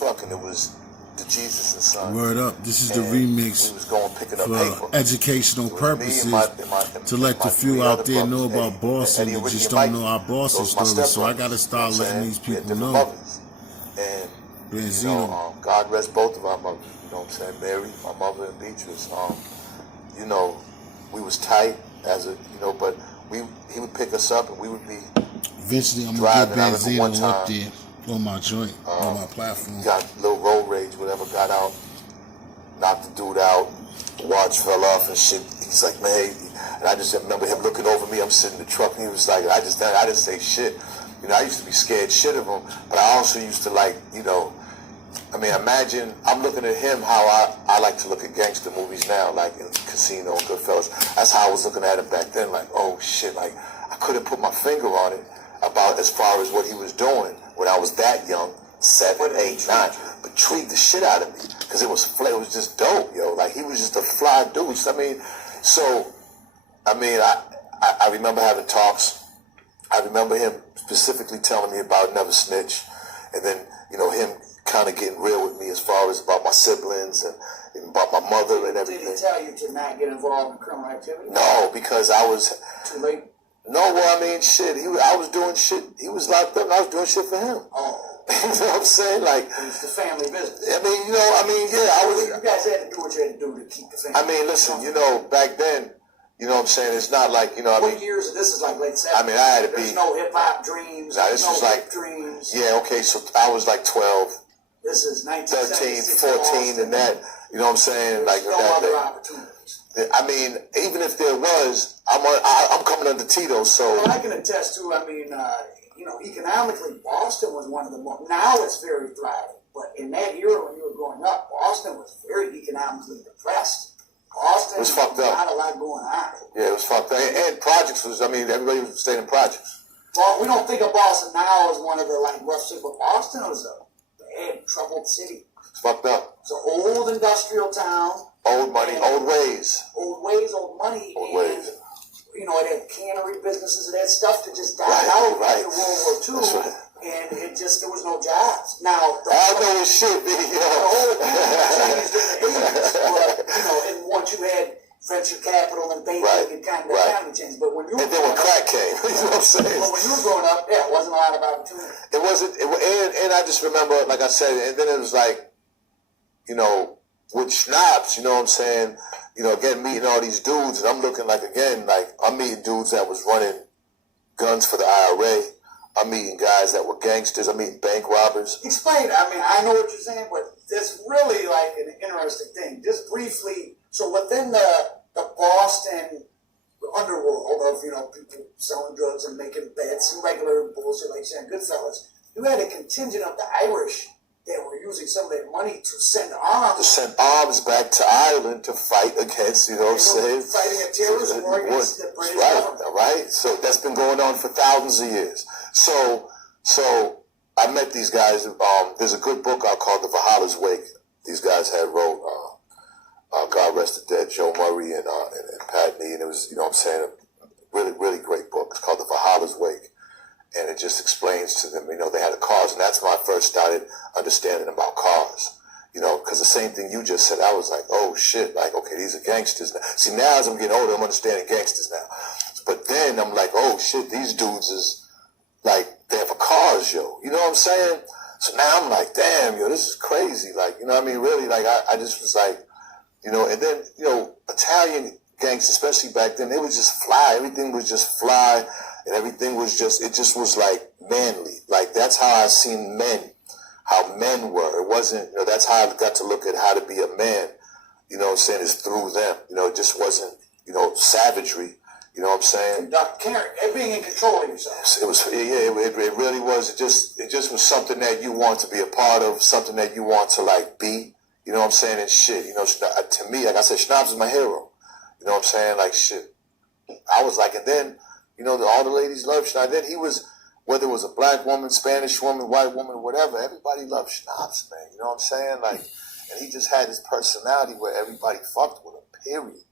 truck, and it was the Jesus and Son. Word up. This is and the remix we was going picking up paper. Educational purposes to let the few out there know about Boston that just don't know our Boston story. So I got to start letting these people know. And Benzino. God rest both of our mothers. You know what I'm saying? Mary, my mother, and Beatrice. You know, we was tight as a, you know, but he would pick us up and we would be eventually I'm gonna get Benzino up there on my joint, on my platform. Got a little road rage, whatever, got out, knocked the dude out, the watch fell off and shit. He's like, man, and I just remember him looking over me. I'm sitting in the truck and he was like, I didn't say shit. You know, I used to be scared shit of him, but I also used to like, you know, I mean, imagine I'm looking at him how I like to look at gangster movies now, like in Casino and Goodfellas. That's how I was looking at him back then, like, oh shit, like I couldn't put my finger on it about as far as what he was doing when I was that young, 7, 8, 9, but intrigued the shit out of me because it was just dope, yo. Like he was just a fly dude. I mean, so I mean, I remember having talks. I remember him specifically telling me about Never Snitch, and then you know him kind of getting real with me as far as about my siblings and about my mother and everything. Did he tell you to not get involved in criminal activity? No, because I was too late. No, well, I mean, shit. I was doing shit. He was locked up, and I was doing shit for him. Oh. You know what I'm saying? Like, it's the family business. I mean, you know, yeah, I was. You guys had to do what you had to do to keep the family. I mean, listen, you know, back then, you know what I'm saying? It's not like, you know, I mean. What years? This is like late 70s. I mean, I had to be. There's no hip hop dreams. Nah, this was like dreams. Yeah, okay, so I was like 12. This is 13, 14, and that. You know what I'm saying? There's like no that, other opportunities. I mean, even if there was, I'm coming under Tito, so. Well, I can attest to. I mean, you know, economically, Boston was one of the more. Now it's very thriving, but in that era when you were growing up, Boston was very economically depressed. Boston was fucked up. Not a lot going on. Yeah, it was fucked up. And projects was. I mean, everybody was staying in projects. Well, we don't think of Boston now as one of the like rough cities, but Boston was a bad, troubled city. It's fucked up. It's an old industrial town. Old money, old ways. Old ways, old money. Old ways. You know, it had cannery businesses, it had stuff that just died out after World War II. That's right. And it just, there was no jobs. Now, I know his shit, video. The whole economy changed in the 80s. But, you know, and once you had venture capital and banking, it kind of, the economy changed. But when you were and then when crack came, you know what I'm saying? But when you were growing up, yeah, it wasn't a lot of opportunity. It wasn't, and I just remember, like I said, and then it was like, you know, with schnapps, you know what I'm saying? You know, again, meeting all these dudes, and I'm looking like, again, like, I'm meeting dudes that was running guns for the IRA. I'm meeting guys that were gangsters. I'm meeting bank robbers. Explain. I mean, I know what you're saying, but it's really like an interesting thing. Just briefly, so within the Boston underworld of, you know, people selling drugs and making bets and regular bullshit like saying Goodfellas, you had a contingent of the Irish that were using some of their money to send arms. To send arms back to Ireland to fight against, you know what I'm saying? Fighting a terrorist war against the British government. Right. So that's been going on for thousands of years. So I met these guys. There's a good book out called The Valhalla's Wake. These guys had wrote, God rest the dead, Joe Murray and Patney, and it was, you know what I'm saying, a really, really great book. It's called The Valhalla's Wake. And it just explains to them, you know, they had a cause. And that's when I first started understanding about cars. You know, because the same thing you just said, I was like, oh, shit, like, okay, these are gangsters now. See, now as I'm getting older, I'm understanding gangsters now. But then I'm like, oh, shit, these dudes is, like, they have a cars, yo. You know what I'm saying? So now I'm like, damn, yo, this is crazy. Like, you know what I mean? Really, like, I just was like, you know, and then, you know, Italian gangsters, especially back then, they would just fly. Everything was just fly. And everything was just, it just was like manly. Like, that's how I seen men, how men were. It wasn't, you know, that's how I got to look at how to be a man, you know what I'm saying, is through them. You know, it just wasn't, you know, savagery, you know what I'm saying? Being in control of yourself. It was, it really was. It just was something that you want to be a part of, something that you want to, like, be, you know what I'm saying, and shit. You know, to me, like I said, Schnapps is my hero. You know what I'm saying? Like, shit. I was like, and then, you know, all the ladies loved Schnapps. Then he was, whether it was a black woman, Spanish woman, white woman, whatever, everybody loved Schnapps, man. You know what I'm saying? Like, and he just had this personality where everybody fucked with him, period.